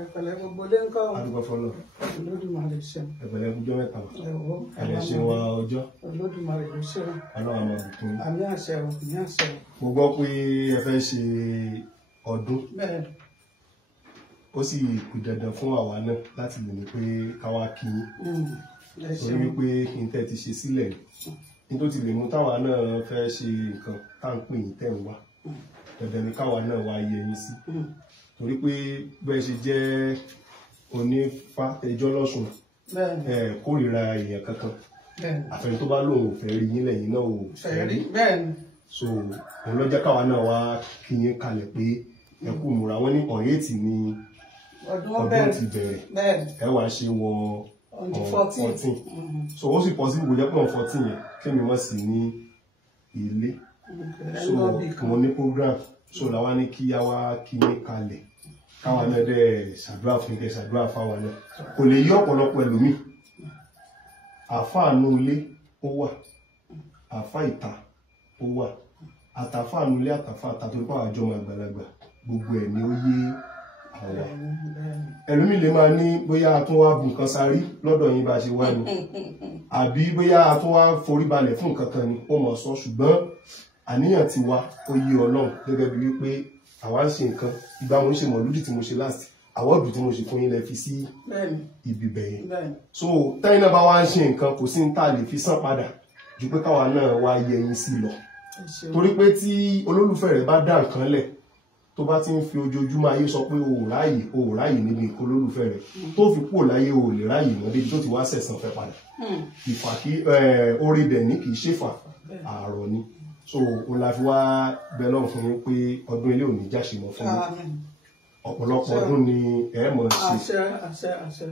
Ẹ̀pẹ̀lẹ́ gbogbo lé ń kọ́. Adúgbò fọlọ́. Olódùmarè ṣe. Ẹ̀pẹ̀lẹ́ ọjọ́ mẹ́ta. Ẹ̀wọ́. Ẹ̀lẹ́ ṣe wa ọjọ́. Olódùmarè ló ṣe. Ọlọ́run àmọ̀ bùkún. Àmì àṣẹ o, àmì àṣẹ o. Mo gbọ́ pé ẹ fẹ́ ṣe ọdún. Bẹ́ẹ̀. Ó sì kù dandan fún àwa náà láti lè ní pé káwá kí yín. Torí wípé kí n tẹ́ ti ṣe sílẹ̀ ní tó ti lè mú táwa náà fẹ́ ṣe nǹkan tá ń pè yín tẹ̀ ń wá. Dandan ni káwa náà wá yẹ yín sí. Torí pé bẹ́ẹ̀ ṣe jẹ́ onífá ẹjọ́ lọ́sùn kórìíra èèyàn kankan àfẹn tó bá lóun ò fẹ́ rí yín lẹ́yìn náà ò fẹ́ rí. So òun ló jẹ́ káwa náà wá kí yín kalẹ̀ pé ẹ kú múra wọn ní ọ̀yẹ́tì ni ọdún ti bẹ̀rẹ̀ ẹ wá ṣe wọ 14. So ó sì possible kó jẹ́ pé 14 yẹn kémi wọ́n sì ní ilé. So mo ní program so làwa ní kí a wá kí yín kalẹ̀ káwa náà dẹ̀ ṣàdúrà fún kẹ́ ṣàdúrà fáwa náà kò lè yí ọ̀pọ̀lọpọ̀ ẹlòmíì àfáànú ilé ó wà àfá ìta ó wà àtàfáànú ilé àtàfá àtà torí pàwọn àjọmọ àgbàlagbà gbogbo ẹ̀ ni ó yé àwa ẹlòmíì lè máa ní bóyá a tún wá bu nǹkan sárí lọ́dọ̀ yín bá ṣe wá ni àbí bóyá a tún wá forí balẹ̀ fún nǹkan kan ni ó mọ̀ sọ ṣùgbọ́n àníyàn ti wá ó yí Ọlọ́run gẹ́gẹ́ bí wípé àwa ń ṣe nǹkan ìgbà mo ń ṣe mọ̀lúdì tí mo ṣe last àwọ́dù tí mo ṣe fún yín lẹ fi sí ibi bẹ̀yẹn so tẹ́yìn náà bá wá ń ṣe nǹkan kò sí ní tá lè fi san padà ju pé káwa náà wá yẹ yín sí lọ torí pé tí olólùfẹ́ rẹ̀ bá dá nǹkan lẹ̀ tó bá ti ń fi ojoojúmọ́ ayé sọ pé o ò ráyè níbi nǹkan olólùfẹ́ rẹ̀ tó fi kúrò láyé o ò lè ráyè mọ́ débi tó ti wá sẹ̀sán fẹ́ padà ìfà kí orí dẹ̀ ní kì í ṣèfà àárọ̀ ni so o la fi wá bẹ lọ́run fún yín pé ọdún ilé òní jáṣe mọ́ fún yín ọ̀pọ̀lọpọ̀ ọdún ni ẹ mọ̀ ṣe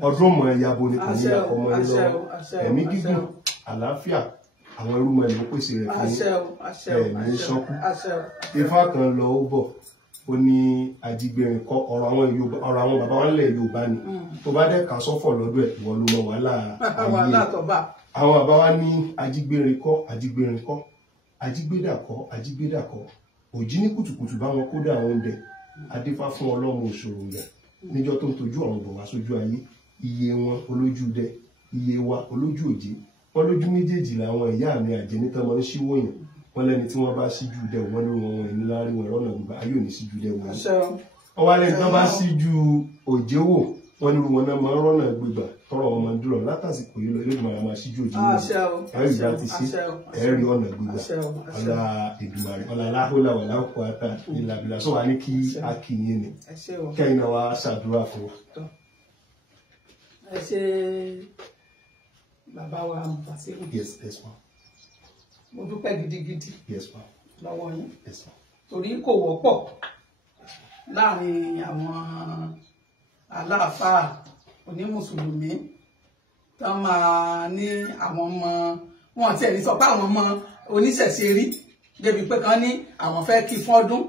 ọdún mọ̀ ẹ̀yàbò ni kò ní ọmọ yín lọ ẹ̀mí gígùn àlàáfíà àwọn irú mọ̀ ẹ̀mí pèsè rẹ̀ fún yín ẹ̀mí ṣọ́kú ifá kan lọ ó bọ̀ ó ní ajígbẹ̀rin kọ́ ọ̀rọ̀ àwọn bàbá wa nílẹ̀ Yorùbá ni tó bá dẹ̀ ká sọ́fọ̀ lọ́dọ̀ ẹ̀ ìwọ ló mọ wàhálà ayé àwọn bàbá wa ní ajígbẹ̀rin kọ́ ajígbédà kọ́ òjì ní kùtùkùtù bá wọn kódà àwọn oúnjẹ adífá fún Ọlọ́run òṣòro rẹ̀ níjọ́ tó ń tojú ọ̀run bọ̀ wá sójú ayé iye wọn olójú dẹ iye wa olójú òjé wọn lójú méjèèjì làwọn ìyá mi àjẹ́ nítorí wọn ń ṣíwó yàn wọn lẹ́ni tí wọ́n bá síjú dẹ wọn ló wọn ìní láàrin wọn lọ́nà gbogbo ayé òní síjú dẹ wọn. wọn wá lẹ́ni tí wọ́n bá síjú òjé wò wọn ní wọn náà máa ń rọ́nà gbégbà tọrọ wọn máa ń dúró látàsìkò yìí lọ ilé ìgbìmọ̀ máa síjú òjé wò ẹ̀rí ìjà ti ṣe ẹ̀rí ọ̀nà gbégbà ọ̀la Èdùmàrè ọ̀la aláhùlà wà láwùkọ àtà ìlàbìlà sọ wà ní kí a kì í yé ni kẹ́yìn náà wá ṣàdúrà fún wa. ẹ ṣe bàbá wa Mufasiru. Yes ma. Mo dúpẹ́ gidigidi. Yes ma. Lọ́wọ́ yín. Yes ma. Torí kò wọ́pọ̀ láàrin àwọn aláàfáà onímùsùlùmí tó máa ní àwọn ọmọ wọn tí ẹni sọ pé àwọn ọmọ oníṣẹ̀ṣe rí débi pé kan ní àwọn fẹ́ kí fọ́dún.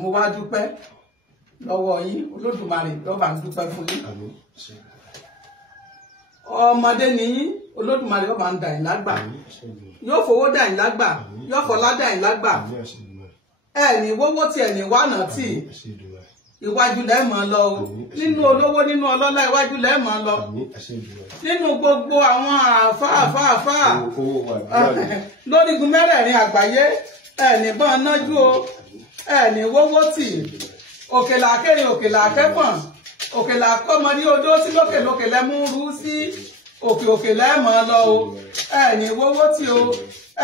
Mo wá dúpẹ́ lọ́wọ́ yín Olódùmarè lọ́ba ń dúpẹ́ fún yín. Ọmọdé ni yín Olódùmarè ọba ń dà yín lágbà yóò fowó dà yín lágbà yóò fọlá dà yín lágbà ẹni wówó tí ẹni wánà tí iwájú lẹ mọ lọ o nínú olówó nínú ọlọ́lá iwájú lẹ mọ lọ nínú gbogbo àwọn àfáàfáàfáà lórígun mẹ́rẹ̀ẹ̀rin àgbáyé ẹni bọ́n nájú o ẹni wówó tì òkèlà akẹ́rin òkèlà akẹ́pọ̀n òkèlà akọ́mọdé odó sí lókèlókè lẹ́mú rú sí òkè lẹ́mọ̀ lọ o ẹni wówó tí o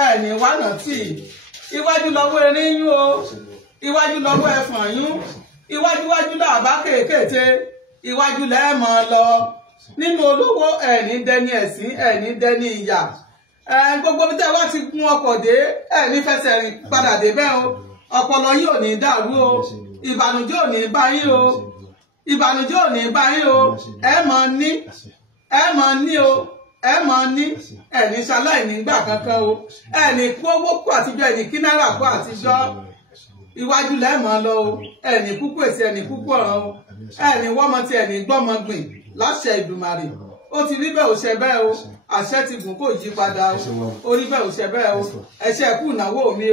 ẹni wánà tí iwájú lọ́wọ́ erin yún o iwájú lọ́wọ́ ẹ̀fọ̀n yún iwájúwájú làbá kéékèèté iwájú lẹ́mọ̀ lọ nínú olówó ẹni dẹni ẹ̀sín ẹni dẹni ìyà gbogbo bí tẹ́ wá ti gún ọkọ̀ dé ẹni fẹsẹ̀ rìn padà dé bẹ́ẹ̀ o ọpọlọ yìí ò ní dàrú o ìbànújẹ́ ò ní bá yín o ìbànújẹ́ ò ní bá yín o ẹ mọ̀ ní o ẹ mọ̀ ní ẹni ṣaláì nígbà kankan o ẹni kú owó kú àtijọ́ ẹni kí náírà kú àtijọ́ iwájú lẹ́mọ̀ lọ o ẹni kúkú èsì ẹni kúkú ọ̀ràn o ẹni wọ́mọ tí ẹni gbọ́mọ gbìn láṣẹ Ìdùmarè ó ti rí bẹ́ẹ̀ ò ṣe bẹ́ẹ̀ o àṣẹ ti gùn kò yí padà o ó rí bẹ́ẹ̀ ò ṣe bẹ́ẹ̀ o ẹṣẹ́ kú ìnáwó mi o.